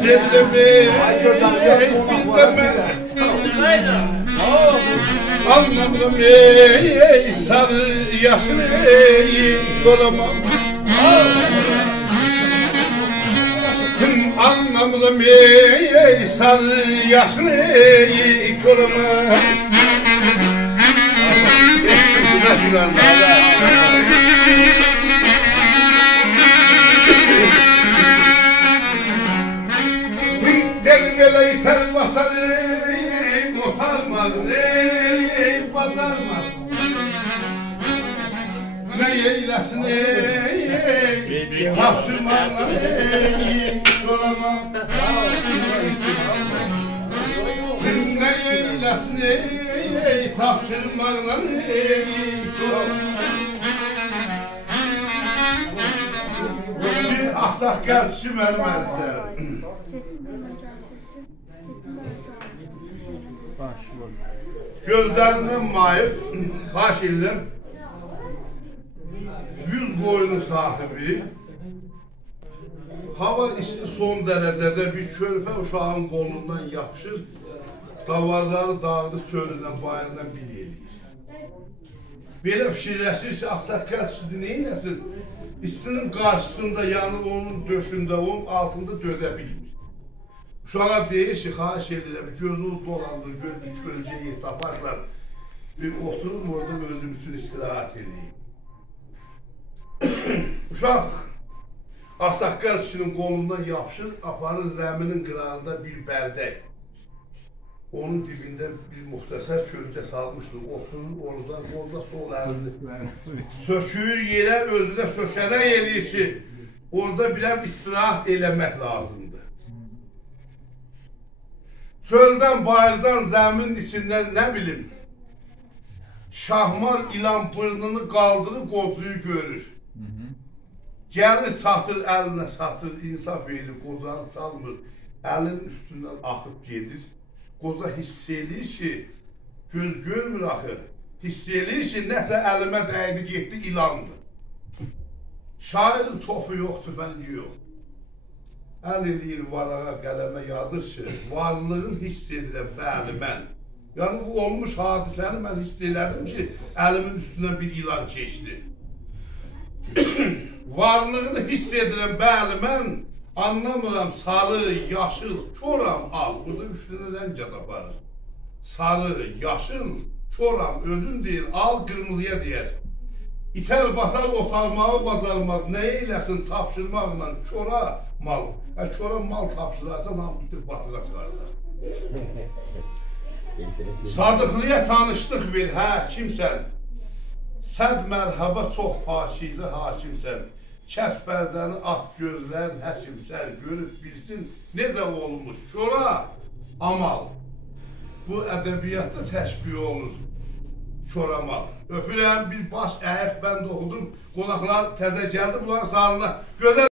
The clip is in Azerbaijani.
Sedremi anlamam ey sarı yaşlı ey çoramam anlamam ey sarı yaşlı ey çoramam Delvele iter vatanı kurtarmaz ey pazarmaz ne eylesin ey hapşırmazlar ey soramaz ne eylesin ey hapşırmazlar ey soramaz bir aksak gelişim vermezler gözlerinden maif, kaş illim, 100 koyunun sahibi, hava isti son derecede bir körpe uşağın kolundan yapışır, davarları dağıdı çölünden, bayırından bir eləyir. Belə fikirləşirsə, axsaqqal kişidir, neyləsin? İstinin qarşısında, yani onun döşündə, onun altında dözə bilmir. Uşağa deyir ki, xahiş edirəm, gözünü dolandır, gör bir kölgəyi taparsan, bir oturum orada özüm üçün istirahat edeyim. Uşaq, axsaqqal kişinin qolundan yapışır, aparır zəminin qırağında bir bərdək. Onun dibində bir muxtəsər kölgə salmışdır, oturur orada, qolda sol əlini sökür yerə, özünə sökədən eləyir ki, orada biraz istirahat eləmək lazımdır. Çöldən, bayırdan, zəminin içindən nə bilim, şahmar ilan bırnını qaldırır, qocuyu görür. Gəlir, çatır, əlinə çatır, insaf edir, qocanı çalmır, əlinin üstündən axıb gedir. Qoca hiss edir ki, göz görmür axı, hiss edir ki, nəsə əlimə dəydi, getdi, ilandır. Şairin topu yox, tüfəngi yox. Əl eləyir varağa, qələmə yazır ki, varlığın hiss edirəm, bəli, mən. Yəni, bu olmuş hadisəni mən hiss elədim ki, əlimin üstündən bir ilan keçdi. Varlığını hiss edirəm, bəli, mən anlamıram, sarı, yaşıl, koram, al. Burada 3 dənə rəng aparır. Sarı, yaşıl, koram, özün deyir, al, qırmızıya deyər. İtər batar otarmağı bacarmaz, nə eyləsin tapşırmaqla çora mal. Çora mal tapşırarsa nam itib batığa çıxarlar. Sadıqlıya tanışdıq bir, hə, kimsən? Səd mərhaba çox pakizə hakimsən. Kəs bərdəni at gözlərin həkimsən, görüb bilsin necə olmuş çora amal. Bu ədəbiyyatda təşbih olur. Çoramal. Öpürəm, bir baş əyək bənd oxudum. Qonaqlar təzə gəldi, bunların sağlığına. Gözəl